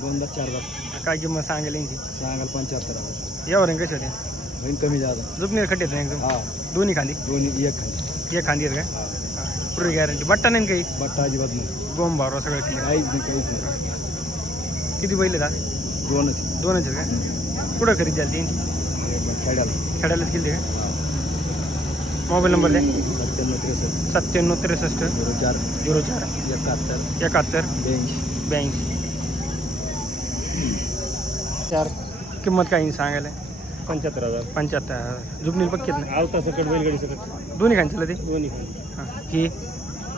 दोनदा चारदा. काय किंमत सांगायला यांची? सांगाल 75,000. यावर कसे होते? होईन कमी जादा. जुपणीला खड्डे आहेत ना एकदम? हा दोन्ही खाली? दोन्ही एक खाली. एक खांदी आहेत हा का? पुरी गॅरंटी. बट्टा नाही काही? बट्टा अजिबात नाही. गोम भावरा सगळं क्लिअर? काहीच नाही काहीच नाही. किती बैल आहेत? दोनच. दोनच आहेत का? कुठं खरेदी झाली त्यांची? खेड्याला. खेड्यालाच गेली का? मोबाईल नंबर द्या. 97 97 63 04 04 71 71 82. 82. किंमत काही सांगायला? 75,000. 75. जुपणी पक्कीत नाही? आवता सकट बैलगाडी सकट दोन्ही खांचीला ते? दोन्ही खाली. हां. ही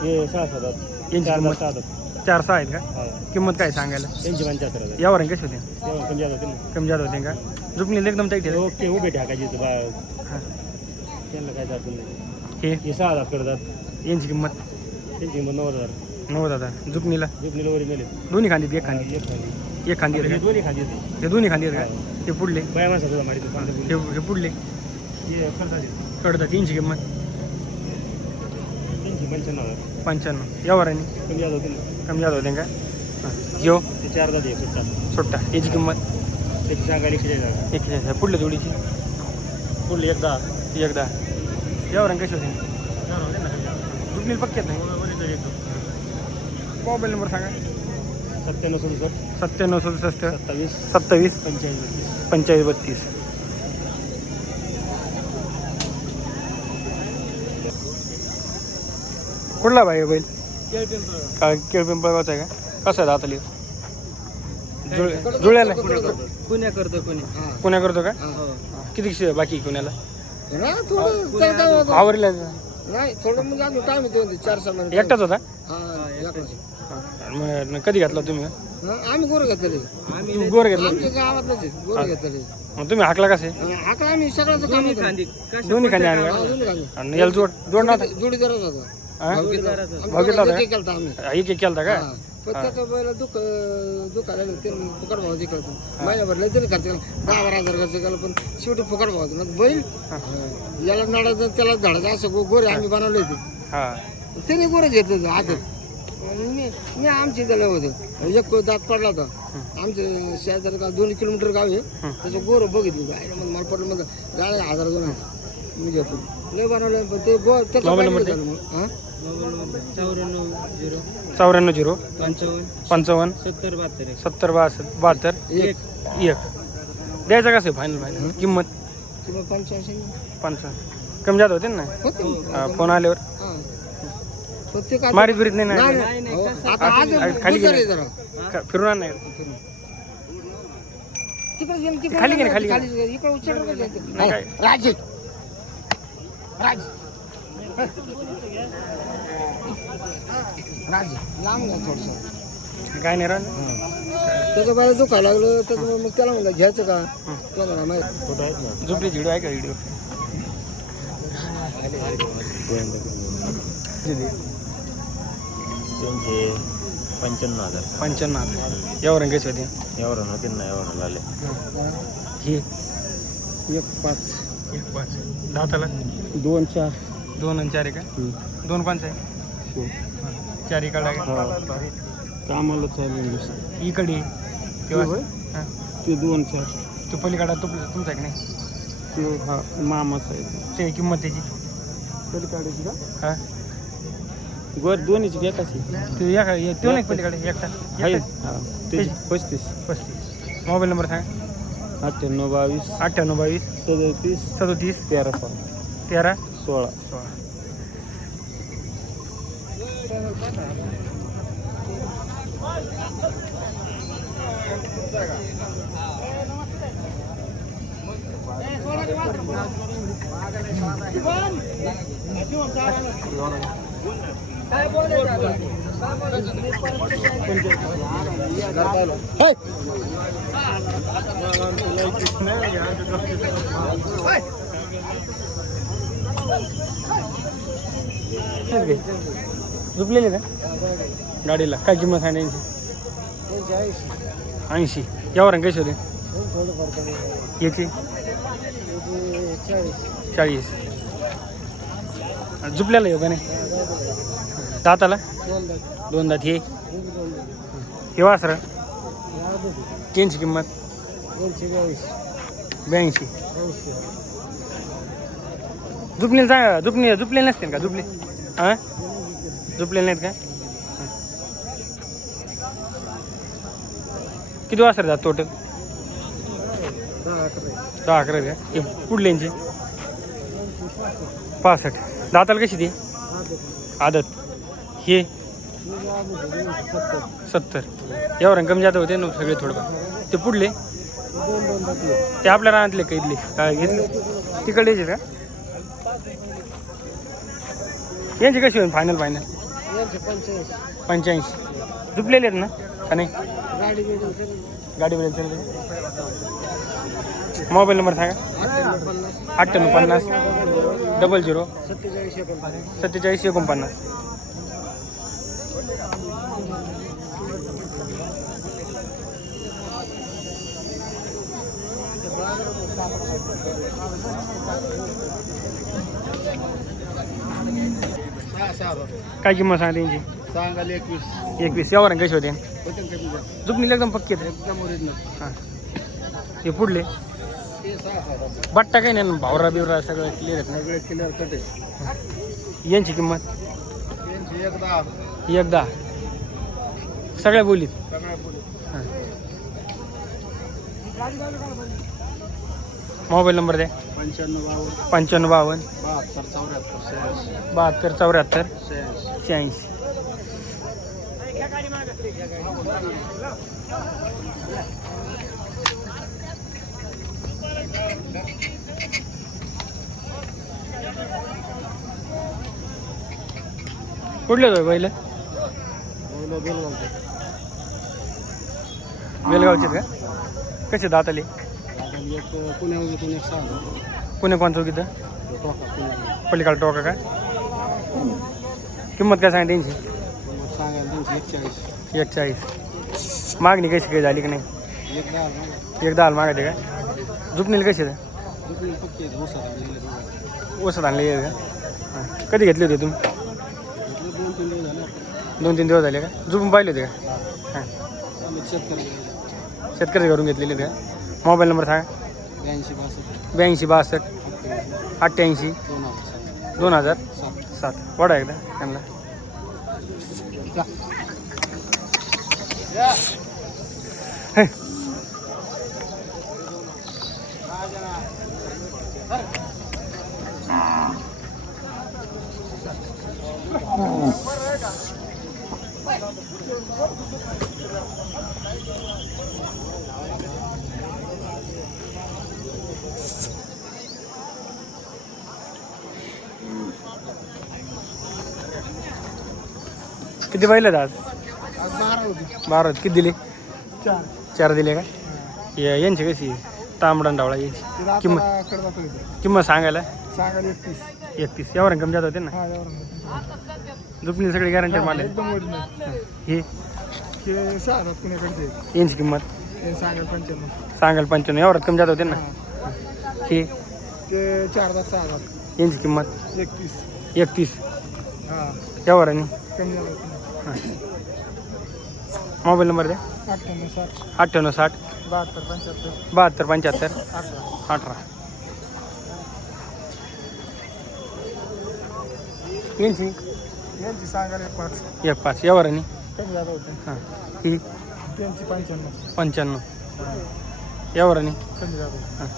हे 6,000. यांची किंमत? 4-6 आहेत का? हा किंमत काय सांगायला? त्यांची 75,000. यावर कशी होते? तेव्हा कमी जात होते ना. कमी जात होते का? जुपणीला एकदम टाईट आहे? ओके उभे टाकायचे बा. हां. त्यांना काय जात नाही. हे 6,000 करतात. यांची किंमत? त्यांची किंमत 90,000. 90,000. जुपणीला? जिपणीला ओरिजिनल दोन्ही खांदी? एक खांदी? एक खाली. एक खांदी आहे का? दोन्ही खाली होते. हे दोन्ही खांदी आहेत का? हे पुढले? बाया माणसा तुझा मारी हे पुढले कडतात? यांची किंमत? त्यांची 95,000. 95. यावर आणि कमी जात होते ना. कमी जात होते का? हां. यो ते 4 जाते सुट्टा. सुट्टा. याची किंमत? त्याची सांगायला 140,000. 1 पुढल्या जोडीची? पुढली एकदा. यावर कशी होते? जुपणी पक्क्यात नाही? मोबाईल नंबर सांगा. 97 67 97 67 27 27 45 45 32. कुठला भाई बैल? का केळपिंपळगावचा आहे का? कसं आहे दाताली? जुळ्याला? पुण्या करतो कोणी. पुण्या करतो का? किती बाकी पुण्याला? आवरला नाही थोडं मग अजून टाइम येतो 4-6 महिने. एकटाच होता? हा मग कधी घातला तुम्ही? आम्ही गोर घेतले. तू गोर घेतला? आमच्या गावातच गोर घेतले. मग तुम्ही हाकला कसे? आकडा आम्ही सगळ्याचं काम होतं. दोन्ही खाली आणले का? दोन्ही खाली. आणि याला जोड नव्हता? जोडीदारच होता. हा? भाऊगीतला होता. केलता आम्ही. एक केलता का? पण त्याचं बैल दुखायला ते फुकट भाव जिंकला. महिन्याभर लय तरी खर्च केला. 10-12 हजार खर्च केला पण शेवटी फुकट भाव होता. बैल याला नडायचं त्याला झाडायचं असं गोरे आम्ही बनवले होते. हा. त्याने गोरच घेतलं होतं हातात. मी आमची त्याला होतं एक दात पडला होता. आमचं शेजारी गाव 2 किलोमीटर गाव आहे. त्याचं गोरं बघितलं गायला मग मला पडलं मग गाय 1,000 मी घेतो लय बनवलं पण ते गोर त्याचा झालं मग. हां 94 55 70 72 1 द्यायचं कसं फायनल किंमत? 55. कमी जात होते ना फोन आल्यावर? मारीत बिरीत नाही ना? खाली गेले फिरून नाही? खाली गेले खाली राज लांब घ्या थोडस. काय नाही राह. त्याचं बाहेर दुखायला लागलं त्याचं मग त्याला म्हणलं घ्यायचं का? त्याला माहिती फोटो आहेत ना. झोपडी व्हिडिओ आहे का? व्हिडिओ त्यांचे 95,000. 95 यावर घ्यायचे होते? यावर होते ना यावर आले. ही 1-5 दाताला? 2-4 2 आणि 4 आहे का? 2 कोणचा आहे? 4 इकडला का? कामाला चालू इकडे तेव्हा ते 2-4 तो पलीकडा तुमचा आहे का नाही? ते हा मामाचा आहे. ते किंमत त्याची पलीकडेची का? हां गोर दोन्हीची एकाची. ते एका तो नाही पलीकडे एकटा आहे. हां त्याची 35. मोबाईल नंबर सांगा. 98 22 38 22 37 13 13 16. झोपलेले का गाडीला? काय किंमत सांगायची? 80 यावर कशी होते याची? 40 झुपल्याला येऊ का नाही? दाताला? 2 दात. हे वासर यांची किंमत 82. झुपले सांगा, झुपले नसतील का झुपले? हां झुपले नाहीत का? किती वाजता जात टोटल? 10-11 का? हे पुढल्यांचे 65. दाताला कशी ती आदत? हे 70. यावर कमी जात होते ना सगळे थोडंफार. ते पुढले ते आपल्या रानातले का इथले काय घेतले तिकडे का? यांची कशी होईल फायनल? 85. झुपलेले आहेत ना का नाही? गाडी वेळ चालते. मोबाईल नंबर सांगा. 5850 00 47 49. काय किंमत सांगा त्यांची? सांगाल 21. यावर कशी होते? एकदम झुपणीला एकदम पक्की आहेत. ओरिजिनल. हां हे पुढले बट्टा काही नाही ना, भावरा बिवरा सगळं क्लिअर आहेत सगळे क्लिअर कट आहे. ना. यांची किंमत त्यांची 110. 110. सगळ्या बोलीत. सगळ्या पुढे. हां मोबाईल नंबर द्या. 95 55 72 74 72 74 86. 86. कुठले होय बैल? बेलगावचे का? कसे दात आले? एक पुण्याहून कोण एक सांगा. पुणे कोणचं किती? टोका पुणे. पलीकडे टोका का? किंमत काय सांगा त्यांची? सांगाल त्यांची 41. 41. मागणी कशी काही झाली की नाही? 110 मागायचे का? झुपणीला कशी आहे? दुसरी पक्की आहेत. ओसत आणले का? हां कधी घेतले होते तुम्ही? 2-3 दिवस झाले का? झुपून पाहिले होते का? हां शेतकरी घरून घेतलेले का? मोबाईल नंबर सांगा. 82 62 88 2007. वडा एकदा त्यांना. हे किती पाहिलं आज? 12 होते. किती दिले? 4 दिले का? यांची कशी तांबडा डावळा यांची किंमत सांगायला? 31. यावर कमी जात होते ना. झुपणी सगळी गॅरंटी माल आहे. हे यांची किंमत सांगाल 95. यावर कमी जात होते ना. हे 4,000 यांची किंमत 31. यावर आणि मोबाईल नंबर द्या. 98 60 72 75 18. यांची सांगाल 1-5. यावर आणि कमी जात होते. हां ही त्यांची 95. यावर आणि कमी जात होते. हां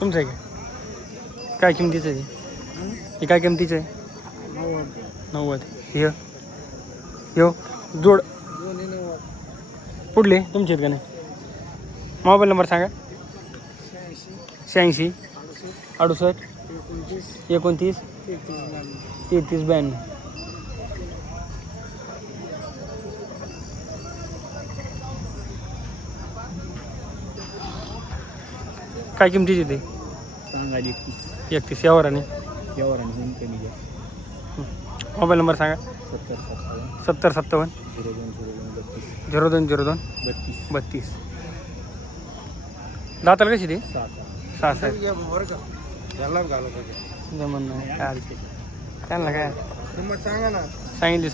तुमचं आहे का? काय किमतीचं आहे? हे काय किमतीचं आहे? 90. यो जोड पुढले तुमचे आहेत का नाही? मोबाईल नंबर सांगा. 86 68 29 33 92. काय किमतीची ते? सांगाल 31. यावर आणि यावर आणि कमी मोबाईल नंबर सांगा. 70 57 0202 32. दाताला कशी ती 6 त्याला घालू पाहिजे जमन नाही काय अडचण. त्यांना काय किंमत सांगा ना. सांगितली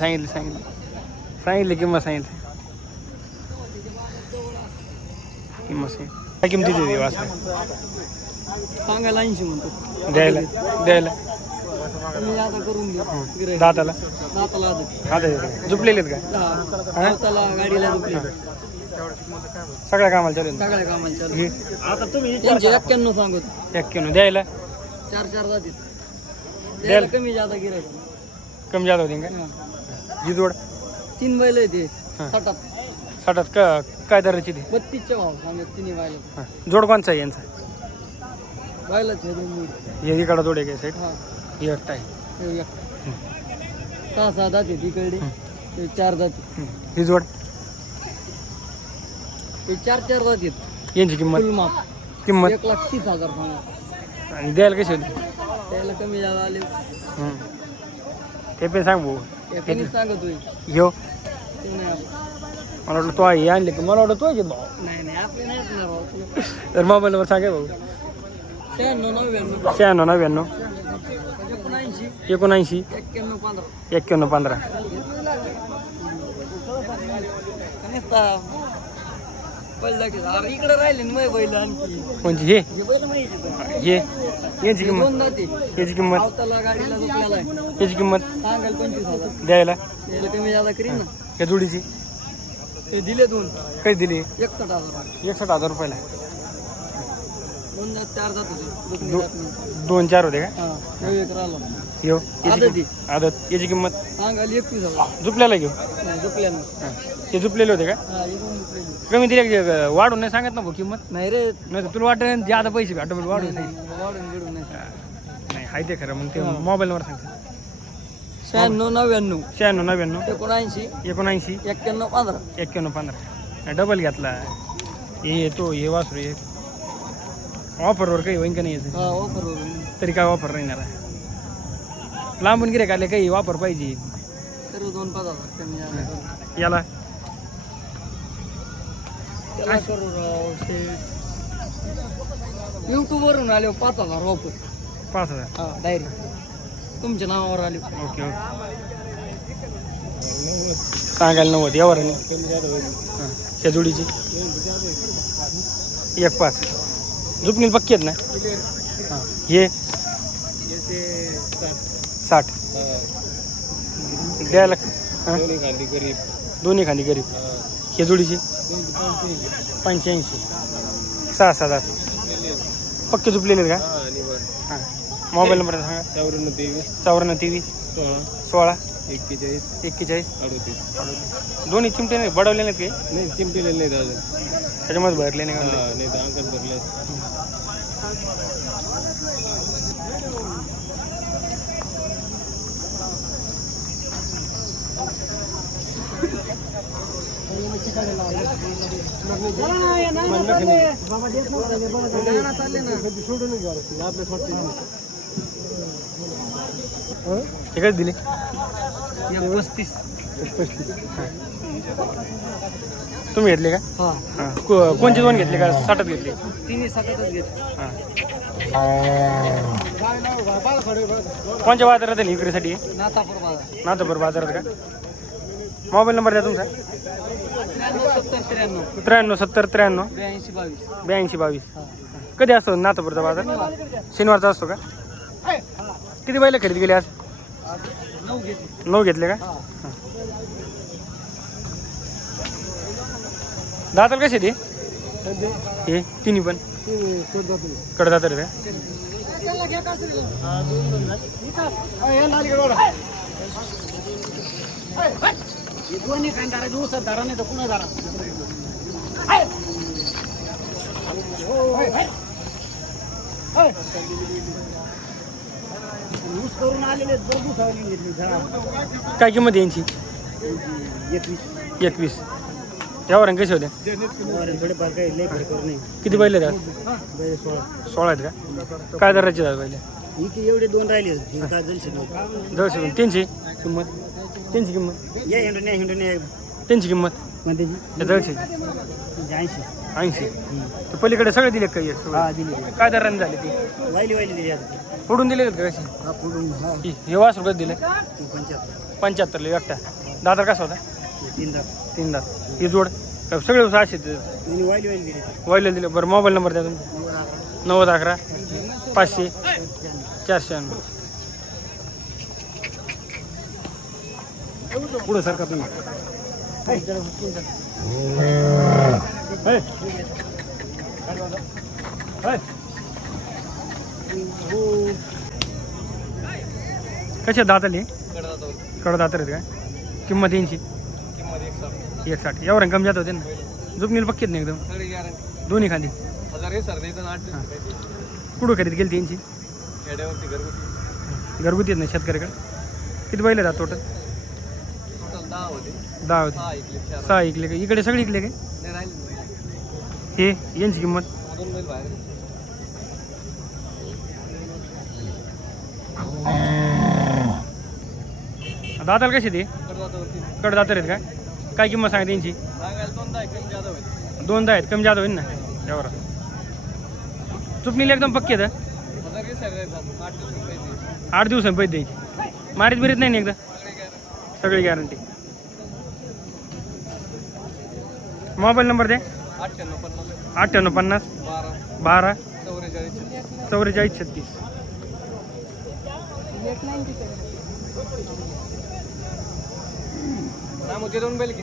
किंमत सांगितली काय किमतीची देऊ असं सांगायला 80 म्हणतो. द्यायला तुम्ही आता करून घ्या. दाताला दाताला आता झुपलेले आहेत का दाताला गाडीला झोपले. सगळ्या कामाला चालेल सगळ्या कामाला चालू. हे आता तुम्ही 91 सांगत 91 द्यायला 4 जातील. द्यायला कमी जादा गिरायक. कमी जात होती का ही जोड 3 बैल आहे ते हां. 60 का काय दराची ती 32चे भाव सांगत 3 बैल. जोड कोणचा आहे यांचा बैलच हे 2 मूड. हे इकडं जोड आहे काय साईड हा हे एकटा आहे हे एक 6 जाते तिकडे. ते 4 जाते. ही जोड ते 4 जाते. यांची किंमत फुल माप किंमत 1,30,000 सांगा. आणि द्यायला कशी होती त्याला कमी जादा आले ते पण सांग भाऊ एकाने सांगत होईल. घेऊ ते नाही आपलं. मला वाटलं तो आहे आणले की मला वाटलं तो आहे भाऊ नाही आपले नाही येणार भाऊ. तर मोबाईल नंबर सांगा भाऊ 96 96 99 79 91 15 इकडे राहिले ना मग बैल आणखी कोणची हे बैल माहिती हे याची किंमत दोन जाते. याची किंमत आवताला गाडीला झोपलेला आहे. याची किंमत सांगाल 25,000. द्यायला याला कमी जादा करीन ना. या जोडीची ते दिले 2 काही दिली 61,000. 61,000 रुपयाला 2 जात 4 जात होते. 2-4 होते का हा हे एक राहिला. येऊ आदत आदत याची किंमत सांगाल 21,000. झुपल्याला घेऊ झोपल्यानं. ते झुपलेले होते का हा इकडून झोपलेली. कमी दिले वाढून नाही सांगत ना भाऊ किंमत नाही रे नाही तर तुला वाटत ज्यादा पैसे भेटतो पण वाढून नाही वाढून बिडून नाही. नाही हाय ते खरं मग ते मोबाईलवर सांगतो 96 99 96 99 79 79 91 15. 91 15 डबल घेतला हे तो हे वासरू हे ऑफरवर काही होईन का नाही याचं? हा ऑफर तरी काय ऑफर राहणार आहे लांबून गिरे आले काही वापर पाहिजे करू 2-5,000 कमी जादा करू. याला त्याला करू राव ते YouTube वरून आले 5,000 ऑफर. 5,000 हा डायरेक्ट तुमच्या नावावर आले. ओके ओके सांगायला 90 यावर त्या जोडीची 1.5 झुपणी पक्की आहेत ना हां हे 60 द्यायला दोन्ही खाली गरीब हे जोडीची 85 6-7 हजार पक्के झुपलेले आहेत का हां मोबाईल नंबर सांगा 54 16 41 दोन्ही चिमटे नाही बडवले नाहीत काही नाही चिमटेले नाही दादा. त्याच्यामध्ये भरले नाही का नाही तर अंकल भरले. हे काय दिले 35. तुम्ही घेतले का हा हां कोणचे दोन घेतले का 60 घेतले तिन्ही 60च घेतले. हां कोणत्या बाजारात आहे विक्रीसाठी नातापूर बाजार. नाथपूर बाजारात का मोबाईल नंबर द्या तुमचा 93 70 93 82 22 कधी असतो नाथपूरचा बाजार शनिवारचा असतो का किती बैल खरेदी केली आज 9 घेतले का हां दाताल कशी ती हे तिन्ही पण कडदात रे दोन्ही खानदारा दिवसात धारा नाही तर पुन्हा धारा. ऊस करून आलेले घेतली. काय किंमत यांची 21 यावर कसे होते थोडेफार काही लय फरक नाही. किती बैल आहेत 16 आहेत का काय दराचे आहेत बैल एवढे 2 राहिले. दरशे त्यांची किंमत त्यांची किंमत ये हिंडून हिंडून त्यांची किंमत मध्ये त्या जळचे 80 80. तर पलीकडे सगळे दिले का हे सगळे? हा दिली काय दराने झाले ते वाईली वाईली दिली आता फोडून दिले का कसे हा पुढून हा हे वास रुपये दिले 75 75 एकटा दादा कसा होता 3 दात 3 दात ही जोड का सगळे असे वाईली वाईली दिली वायला दिले. बरं मोबाईल नंबर द्या तुम्ही 9011 500 496. पुढे सरका तुम्ही कशा दाताले कडदात आहेत काय किंमत यांची 160. यावर कमी जात होते ना जुकनील पक्कीत नाही एकदम दोन्ही खाली कुठं खरेदी गेली त्यांची घरगुती आहेत ना शेतकऱ्याकडे किती बैल आहेत टोटल 10 होते 6 इकले का इकडे सगळे इकले काय हे यांची किंमत दाताला कशी ते कडदात आहेत काय किंमत सांगा त्यांची 2 आहेत कमी जादा होईल ना यावर चुकणीला एकदम पक्की आहे 8 दिवसांनी पैसे द्यायची मारीत बिरीत नाही ना एकदा सगळी गॅरंटी. मोबाईल नंबर द्या 9850 12 44 36. दोन बैल की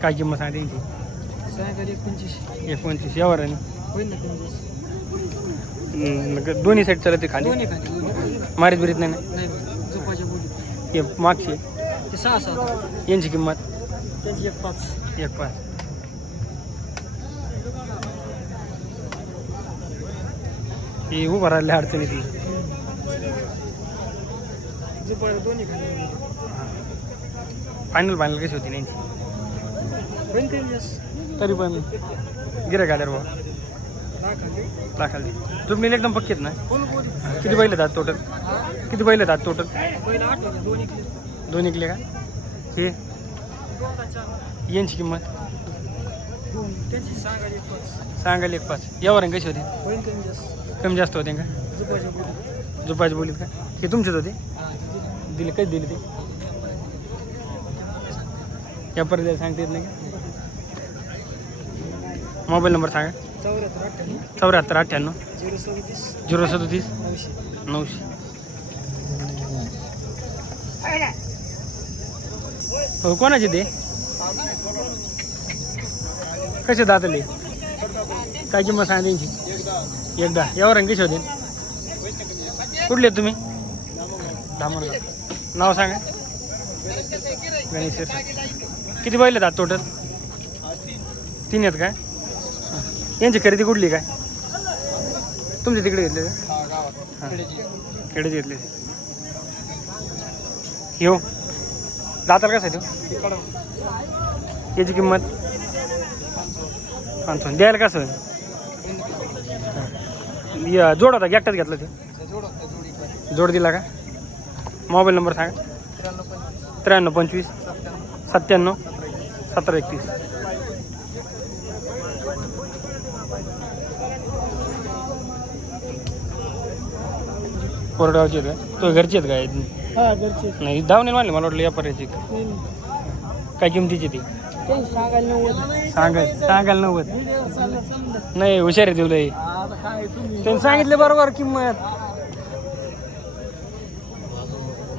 काय किंमत सांगते त्यांची 25 यावर आणि दोन्ही साईड चालत ते खाली मारीत बिरीत नाही ना हे मागची यांची किंमत 1.5 हे उभं राहिल्या अडचणी ती फायनल कशी होती यांची तरी पण गिऱ्हाईक आल्यावर भाऊ लाखाली तुम्ही एकदम पक्कीत ना किती बैल आहेत टोटल दोन इकले का हे यांची किंमत सांगायला 1.5 यावर कशी होते कमी जास्त होते का झुपाची बोलीत का हे तुमचेच होते दिले कधी दिले ते या पर्यंत सांगता येत नाही का मोबाईल नंबर सांगा 74 037 900. हो कोणाचे ते कसे दातले काय किंमत सांगा त्यांची एकदा यावर कशी होते कुठले तुम्ही धामणगाव नाव सांगा गणेश. किती बैल आहेत टोटल 3 आहेत काय यांची खरेदी कुठली काय तुमच्या तिकडे घेतले खेडेच घेतले येऊ दाताला कसं आहे याची किंमत 500 द्यायला कसं जोड होता एकटाच घेतला ते जोड दिला का मोबाईल नंबर सांगा 93 25 97 17 31. कोरडावचे आहेत का तो घरचे आहेत काय हा घरचे नाही धावणे मानले मला वाटलं या पर्यायची काय किमतीची ती सांगायला 90. सांगायला 90. नाही हुशार आहे तुला त्यांनी सांगितले बरोबर किंमत.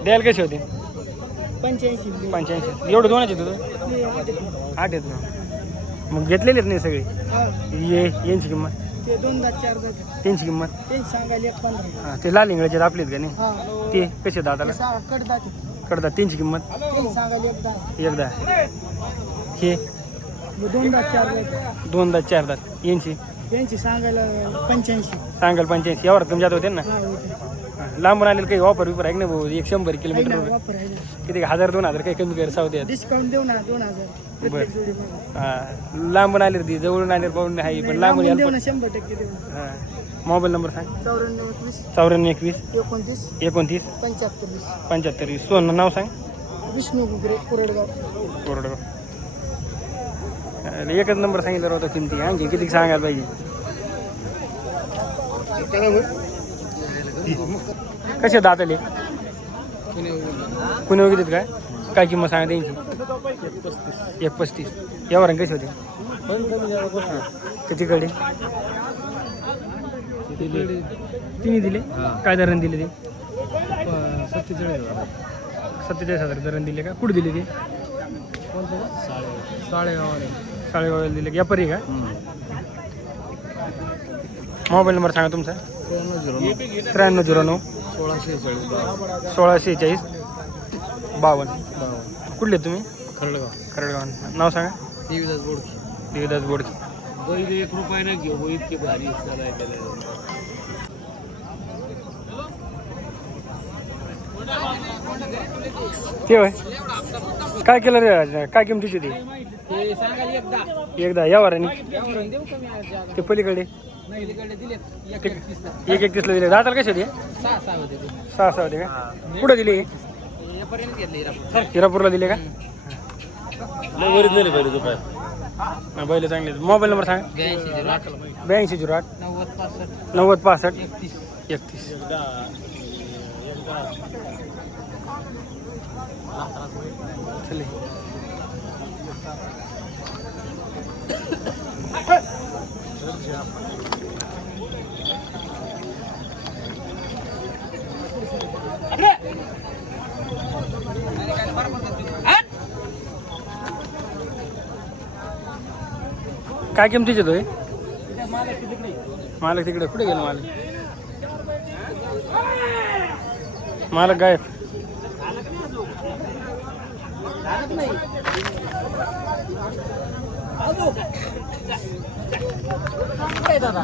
द्यायला कशी होते 85. 85. एवढं दोनाचे तुझं 8 आहेत ना. मग घेतलेले आहेत नाही सगळे यांची किंमत ते 2 दात 4 दात त्यांची किंमत ते सांगायला 1.15. हां ते लाल इंगळ्याचे आपलेत का नाही ते कसे दाताला कडदात करतात त्यांची किंमत सांगायला 1 एकदा हे 2 दात 4 दात 2 दात 4 दात यांची यांची सांगायला 85. सांगाल 85 यावर कमी जात होते ना. होते लांबून आलेलं काही ऑफर बिफर आहे की नाही भाऊ 100 किलोमीटर वापर आहे ना. किती 1000-2000 काही कमी कर सावते डिस्काउंट देऊ ना 2000 प्रत्येक जोडीमध्ये. हां लांबून आले ती जवळून आले पाहून आहे पण लांबून देऊ यायला ना 100% देऊ ना. हां मोबाईल नंबर सांग 94 21 94 21 29 29 75 75 सोनं नाव सांग विष्णू गुगरे कुरडगाव. कोरडगाव. अरे एकच नंबर सांगितलं होता किमती आणखी किती सांगायला पाहिजे. कसे दात आले कुणी वगैरे काय काय किंमत सांगा त्यांची 135. यावर कसे होते कितीकडे तिने दिले काय दरण दिले ते 47,000 दरण दिले का कुठे दिले ते साळेगावला दिले व्यापारी का. मोबाईल नंबर सांगा तुमचा 9309 1646 52. कुठले तुम्ही खरडगाव. नाव सांगा देवीदास बोडके. 1 रुपया ना घेऊ इतके भारी ते होय काय केलं रे काय किमतीची ती एकदा यावर आणि ते पलीकडे 131ला दिले. दाताला कसे होते 6 होते का कुठं दिले हिरापूरला दिले का. बैल चांगले. मोबाईल नंबर सांगा 8208 90 65 31. चले काय किमतीचे तो मालक तिकडे कुठे गेला मालक गायब. दादा